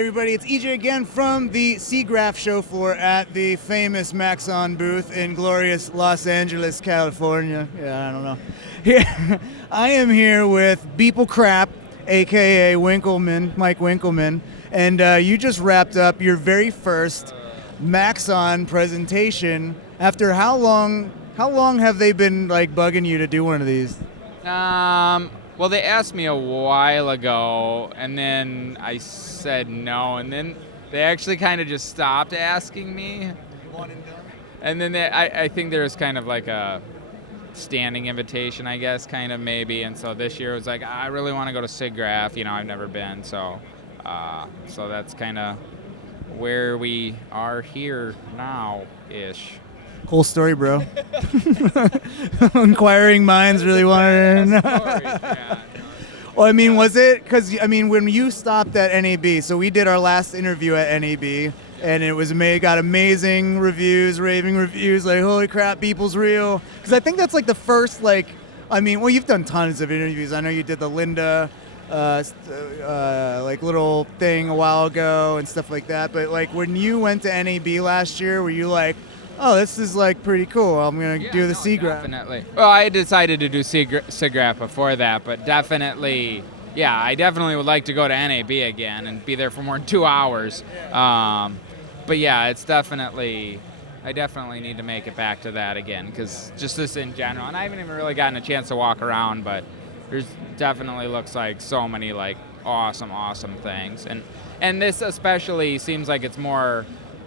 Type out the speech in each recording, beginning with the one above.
everybody, it's EJ again from the Siggraph show floor at the famous MAXON booth in glorious Los Angeles, California. Yeah, I don't know. Here, I am here with Beeple AKA Winklemann, Mike Winklemann, and you just wrapped up your very first MAXON presentation. After how long have they been like bugging you to do one of these? Well, they asked me a while ago, and then I said no, and then they actually kind of just stopped asking me. And then I think there was kind of like a standing invitation, I guess, kind of maybe. And so this year it was like, I really want to go to Siggraph. You know, I've never been, so that's kind of where we are here now-ish. Cool story, bro. Inquiring minds really wanted to know. Yeah. Well, I mean, was it, because, I mean, when you stopped at NAB, so we did our last interview at NAB, and it got amazing reviews, raving reviews, like, holy crap, Beeple's real. Because I think that's like the first, like, I mean, well, you've done tons of interviews. I know you did the Linda, like, little thing a while ago and stuff like that, but, like, when you went to NAB last year, were you like, oh, this is like pretty cool, I'm going to do the Siggraph? Definitely. Well, I had decided to do Siggraph before that, but definitely, yeah, I definitely would like to go to NAB again and be there for more than 2 hours. But yeah, it's definitely, I definitely need to make it back to that again, because just this in general, and I haven't even really gotten a chance to walk around, but there's definitely looks like so many like awesome things. And this especially seems like it's more,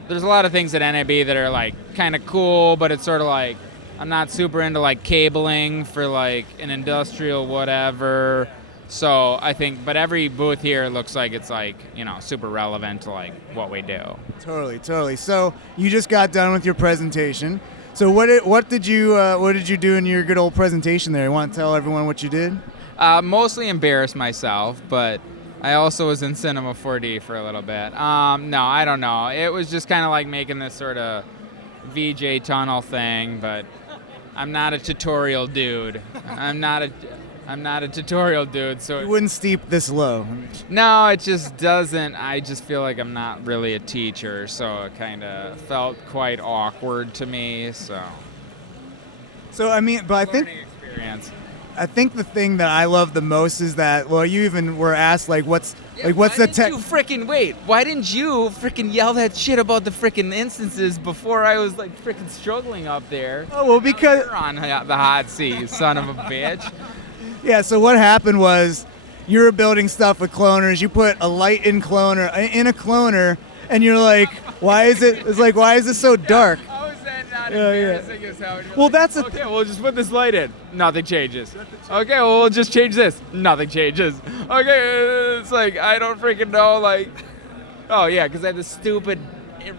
there's a lot of things at NAB that are like kind of cool, but it's sort of like, I'm not super into like cabling for like an industrial whatever. So I think, but every booth here looks like it's like, you know, super relevant to like what we do. Totally. So you just got done with your presentation. So what did you do in your good old presentation there? You want to tell everyone what you did? Mostly embarrass myself, but I also was in Cinema 4D for a little bit. No, I don't know. It was just kind of like making this sort of VJ tunnel thing, but I'm not a tutorial dude. I'm not a tutorial dude, so you wouldn't steep this low. No, it just doesn't. I just feel like I'm not really a teacher, so it kind of felt quite awkward to me. So I mean, but I think experience. I think the thing that I love the most is that, well, you even were asked like, what's the tech? Why didn't you freaking yell that shit about the freaking instances before I was like freaking struggling up there? Oh, well, because you're on the hot seat, you son of a bitch. Yeah. So what happened was, you were building stuff with cloners. You put a light in a cloner, and you're like, why is it so dark? How is that not embarrassing as hell? Well, that's okay, we'll just put this light in. Nothing changes. Okay, well, we'll just change this. Nothing changes. Okay, it's like, I don't freaking know, like, oh yeah, because I have this stupid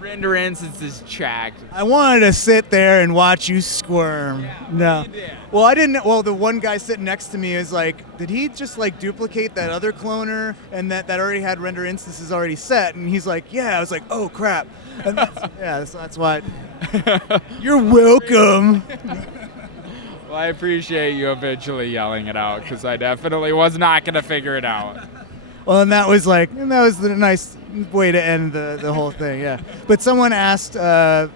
render instances tracked. I wanted to sit there and watch you squirm. Yeah, no. You did. Well, I didn't. Well, the one guy sitting next to me is like, did he just like duplicate that other cloner and that already had render instances already set? And he's like, yeah. I was like, oh crap. And that's why. You're welcome. Well, I appreciate you eventually yelling it out, because I definitely was not going to figure it out. Well, and that was the nice way to end the whole thing, yeah. But someone asked a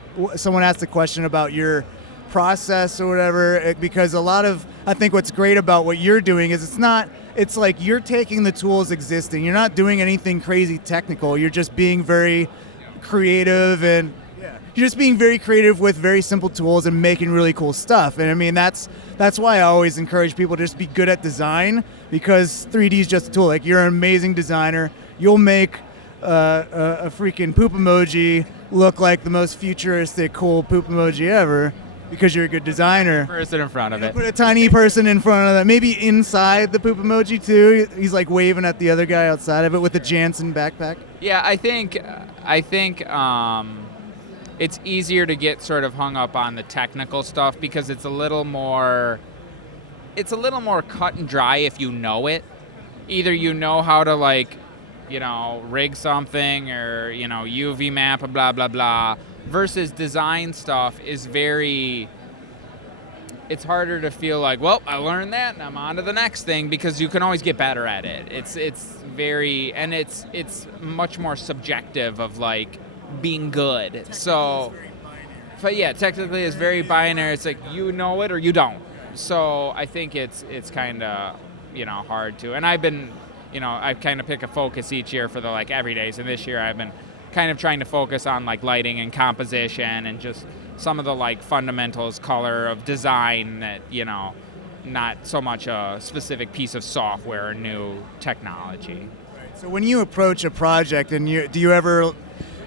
question about your process or whatever, because I think what's great about what you're doing is it's like you're taking the tools existing. You're not doing anything crazy technical. You're just being very creative, and you're just being very creative with very simple tools and making really cool stuff. And I mean, that's why I always encourage people to just be good at design, because 3D is just a tool. Like, you're an amazing designer. You'll make a freaking poop emoji look like the most futuristic, cool poop emoji ever, because you're a good designer. Person in front of it. Put a tiny person in front of that, maybe inside the poop emoji too. He's like waving at the other guy outside of it with a Jansen backpack. Yeah, I think it's easier to get sort of hung up on the technical stuff, because it's a little more cut and dry if you know it. Either you know how to, like, you know, rig something, or, you know, UV map, blah blah blah, versus design stuff is very, it's harder to feel like, well, I learned that and I'm on to the next thing, because you can always get better at it. It's very, and it's much more subjective of like being good. So, but yeah, technically it's very binary. It's like you know it or you don't. So I think it's kind of, hard to. And I've been, I kind of pick a focus each year for the like everydays, and this year I've been kind of trying to focus on like lighting and composition and just some of the like fundamentals, color of design that, not so much a specific piece of software or new technology. Right. So when you approach a project, and do you ever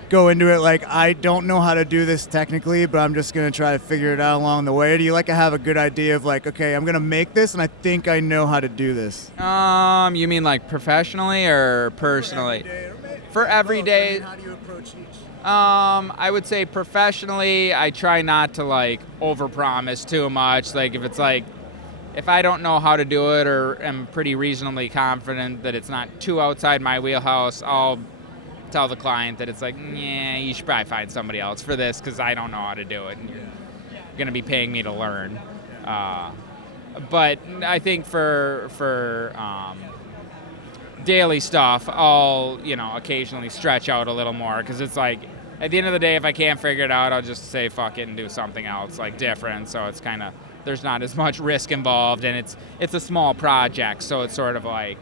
go into it like, I don't know how to do this technically, but I'm just going to try to figure it out along the way? Or do you like to have a good idea of like, okay, I'm going to make this and I think I know how to do this? You mean like professionally or personally? For every day. How do you approach each? I would say professionally, I try not to like overpromise too much. Like if I don't know how to do it or am pretty reasonably confident that it's not too outside my wheelhouse, I'll tell the client that it's like, yeah, you should probably find somebody else for this because I don't know how to do it, and you're going to be paying me to learn. But I think for daily stuff, I'll occasionally stretch out a little more, because it's like at the end of the day, if I can't figure it out, I'll just say fuck it and do something else like different. So it's kind of, there's not as much risk involved, and it's a small project, so it's sort of like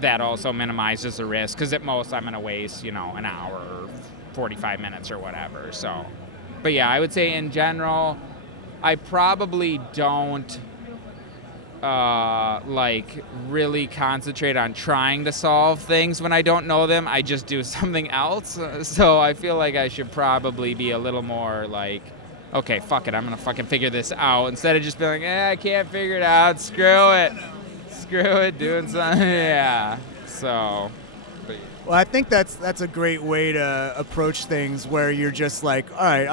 that also minimizes the risk, because at most I'm going to waste an hour or 45 minutes or whatever. So, but yeah, I would say in general, I probably don't like really concentrate on trying to solve things when I don't know them. I just do something else. So I feel like I should probably be a little more like, okay, fuck it, I'm gonna fucking figure this out, instead of just being like, I can't figure it out, screw it, doing something. Yeah. So. Well, I think that's a great way to approach things, where you're just like, all right,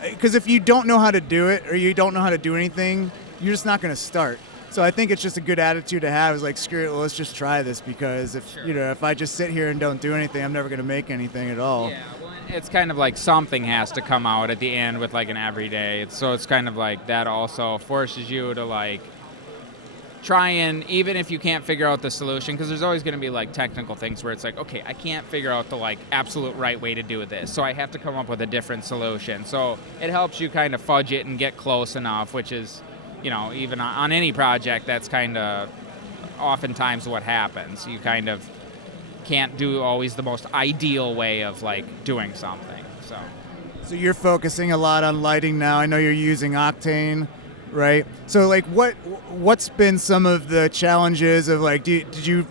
because if you don't know how to do it, or you don't know how to do anything, you're just not going to start. So I think it's just a good attitude to have, is like, screw it, well, let's just try this, because if I just sit here and don't do anything, I'm never going to make anything at all. Yeah, well, it's kind of like something has to come out at the end with like an everyday. So it's kind of like that also forces you to like try, and even if you can't figure out the solution, because there's always going to be like technical things where it's like, okay, I can't figure out the like absolute right way to do this, so I have to come up with a different solution. So it helps you kind of fudge it and get close enough, which is, even on any project, that's kind of oftentimes what happens. You kind of can't do always the most ideal way of like doing something. So you're focusing a lot on lighting now. I know you're using Octane, right? So like what's been some of the challenges of like, you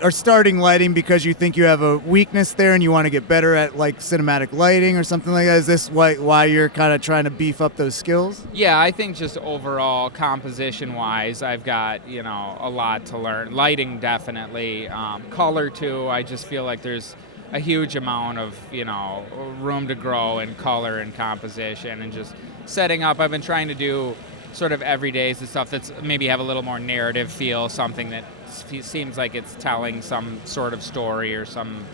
are starting lighting because you think you have a weakness there and you want to get better at like cinematic lighting or something like that? Is this why you're kind of trying to beef up those skills? Yeah, I think just overall composition wise, I've got, a lot to learn. Lighting definitely, color too. I just feel like there's a huge amount of, room to grow in color and composition, and just setting up. I've been trying to do sort of everydays, the stuff that's maybe have a little more narrative feel, something that seems like it's telling some sort of story or some,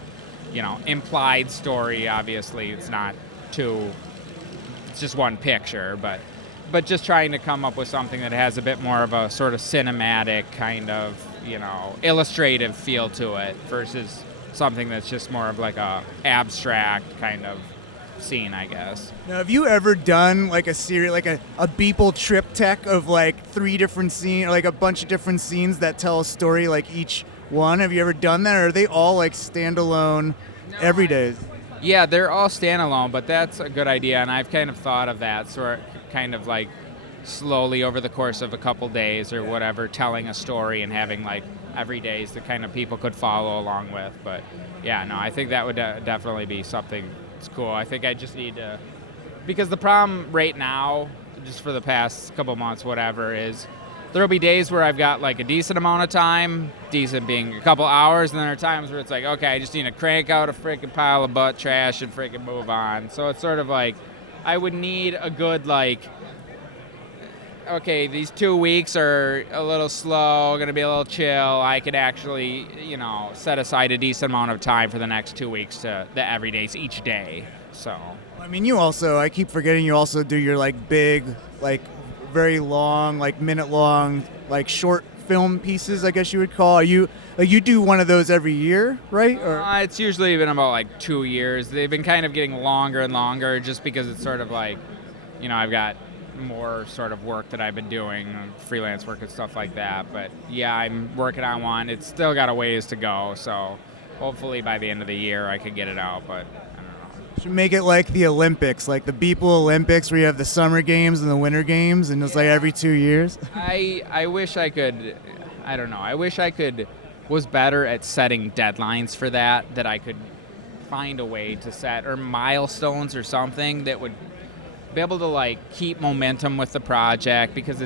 implied story. Obviously, it's just one picture, but just trying to come up with something that has a bit more of a sort of cinematic kind of, illustrative feel to it, versus something that's just more of like a abstract kind of scene, I guess. Now, have you ever done like a series, like a Beeple triptych of like 3 different scenes, like a bunch of different scenes that tell a story, like each one? Have you ever done that, or are they all like standalone everydays? Yeah, they're all standalone, but that's a good idea, and I've kind of thought of that sort of kind of like slowly over the course of a couple days or whatever, telling a story and having like everydays that kind of people could follow along with. But yeah, no, I think that would definitely be something. It's cool. I think I just need to, because the problem right now, just for the past couple months, whatever, is there'll be days where I've got like a decent amount of time, decent being a couple hours, and then there are times where it's like, okay, I just need to crank out a freaking pile of butt trash and freaking move on. So it's sort of like, I would need a good like, okay, these 2 weeks are a little slow, going to be a little chill, I could actually, set aside a decent amount of time for the next 2 weeks to the everydays each day. So. I mean, I keep forgetting you also do your like big, like very long, like minute long, like short film pieces, I guess you would call. You do one of those every year, right? Or it's usually been about like 2 years. They've been kind of getting longer and longer just because it's sort of like, I've got more sort of work that I've been doing, freelance work and stuff like that. But yeah, I'm working on one. It's still got a ways to go, so hopefully by the end of the year I could get it out, but I don't know. Should make it like the Olympics, like the Beeple Olympics where you have the summer games and the winter games, and it's like every 2 years. I wish I could, I don't know, I wish I was better at setting deadlines for that I could find a way to set, or milestones or something that would be able to like keep momentum with the project, because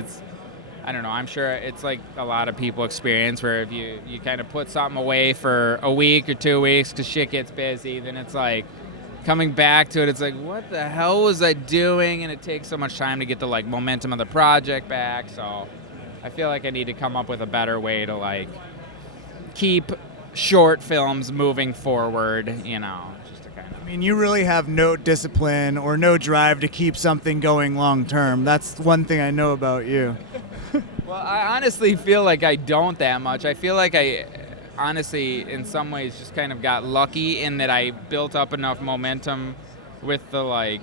I don't know, I'm sure it's like a lot of people experience where if you kind of put something away for a week or 2 weeks because shit gets busy, then it's like coming back to it, it's like, what the hell was I doing? And it takes so much time to get the like momentum of the project back. So I feel like I need to come up with a better way to like keep short films moving forward, just to kind of. I mean, you really have no discipline or no drive to keep something going long term. That's one thing I know about you. Well, I honestly feel like I don't that much. I feel like I honestly, in some ways, just kind of got lucky in that I built up enough momentum with the like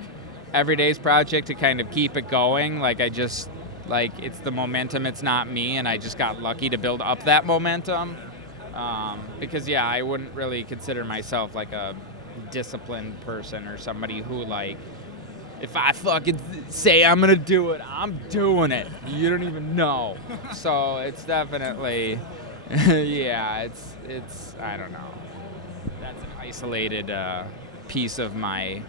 Everyday's project to kind of keep it going. Like it's the momentum, it's not me, and I just got lucky to build up that momentum. Because yeah, I wouldn't really consider myself like a disciplined person or somebody who like, if I fucking say I'm gonna do it, I'm doing it. You don't even know. So it's definitely, yeah, it's I don't know. That's an isolated piece of my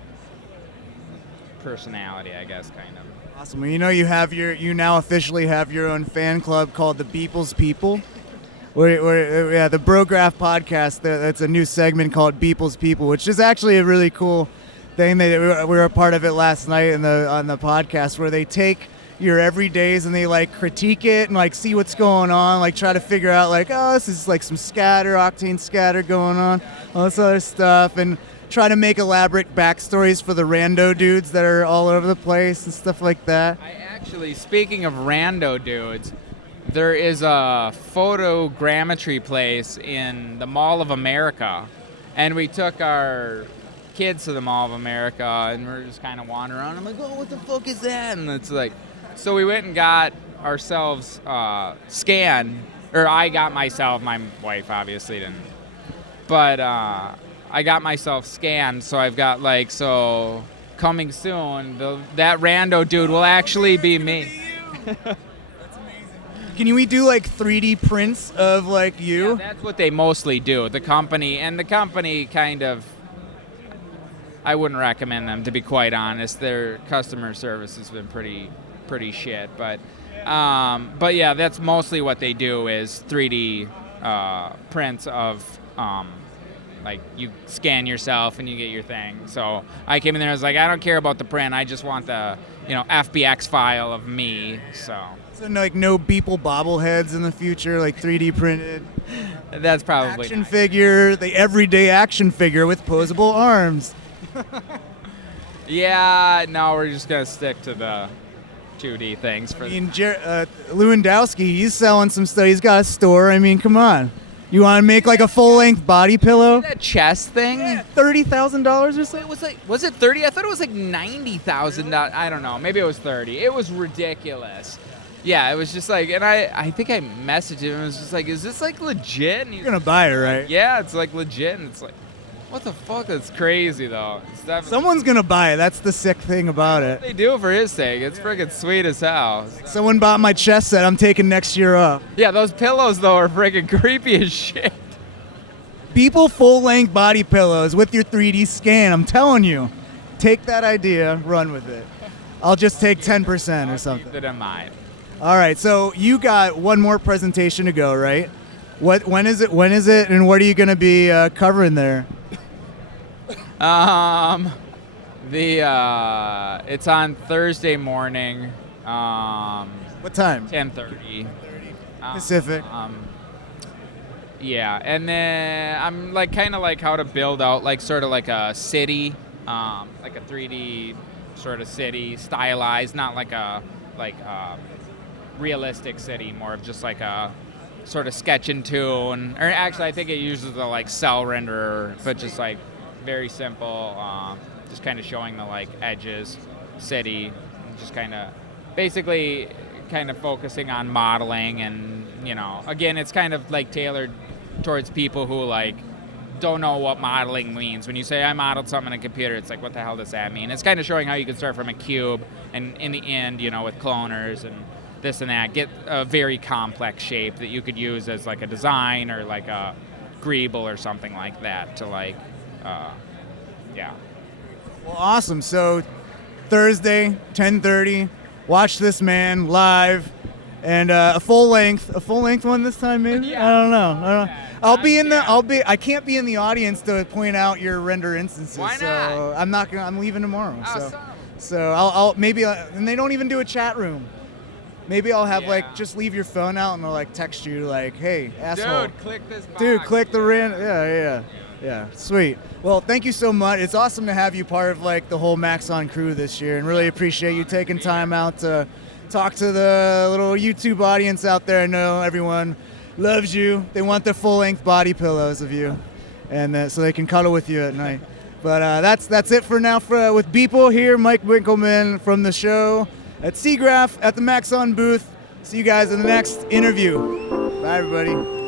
personality, I guess, kind of. Awesome. Well, you now officially have your own fan club called the Beeple's People. Where the Brograph podcast, that's a new segment called Beeple's People, which is actually a really cool thing. We were a part of it last night on the podcast, where they take your everydays and they like critique it and like see what's going on, like try to figure out like, oh, this is like some octane scatter going on, all this other stuff, and try to make elaborate backstories for the rando dudes that are all over the place and stuff like that. Speaking of rando dudes, there is a photogrammetry place in the Mall of America, and we took our kids to the Mall of America, and we're just kind of wandering around. I'm like, oh, what the fuck is that? And it's like, so we went and got ourselves scanned, or I got myself, my wife obviously didn't, but I got myself scanned, so I've got like, so coming soon, that rando dude will actually be me. Can we do like 3D prints of like you? Yeah, that's what they mostly do. The company kind of, I wouldn't recommend them, to be quite honest. Their customer service has been pretty shit. But yeah, that's mostly what they do is 3D prints of like you scan yourself and you get your thing. So I came in there, I was like, I don't care about the print. I just want the FBX file of me. So like no Beeple bobbleheads in the future, like 3D printed. That's probably action figure, the everyday action figure with posable arms. Yeah, no, we're just gonna stick to the 2D things. Lewandowski, he's selling some stuff. He's got a store. I mean, come on. You want to make like a full-length body pillow? That chest thing? Yeah, $30,000 or so? Was it 30? I thought it was like $90,000. I don't know. Maybe it was 30. It was ridiculous. Yeah, it was just like, and I think I messaged him and was just like, is this like legit? And you're going to buy it, right? Yeah, it's like legit. And it's like, what the fuck? That's crazy, though. Someone's going to buy it. That's the sick thing about it. They do it for his sake. It's freaking sweet as hell. Someone bought my chest set. I'm taking next year off. Yeah, those pillows, though, are freaking creepy as shit. Beeple full-length body pillows with your 3D scan. I'm telling you. Take that idea, run with it. I'll just take 10% or something. Keep it in mind. All right, so you got one more presentation to go, right? When is it, and what are you going to be covering there? It's on Thursday morning. What time? 10:30 Pacific. Yeah, and then I'm like kind of like how to build out like sort of like a city, like a 3D sort of city, stylized, not like a realistic city, more of just like a sort of sketch and tune. Or actually, I think it uses the like cell renderer, but just like very simple, just kind of showing the like edges, city, just kind of basically kind of focusing on modeling. And you know, again, it's kind of like tailored towards people who like don't know what modeling means. When you say I modeled something in a computer, it's like, what the hell does that mean? It's kind of showing how you can start from a cube and in the end, you know, with cloners and this and that, get a very complex shape that you could use as like a design or like a greeble or something like that to like, yeah. Well, awesome. So Thursday, 10:30, watch this man live. And a full length one this time, maybe. Yeah. I don't know. I can't be in the audience to point out your render instances. Why So not? I'm not gonna. I'm leaving tomorrow. Awesome. So I'll maybe. And they don't even do a chat room. Maybe I'll have like Yeah. just leave your phone out and they'll like text you like, hey, asshole. Dude, click this box. Dude, click the ran. Yeah. Sweet. Well, thank you so much. It's awesome to have you part of like the whole MAXON crew this year, and really appreciate you taking time out to talk to the little YouTube audience out there. I know everyone loves you. They want their full-length body pillows of you, and so they can cuddle with you at night. But that's it for now with Beeple here. Mike Winklemann from the show at Siggraph at the MAXON booth. See you guys in the next interview. Bye, everybody.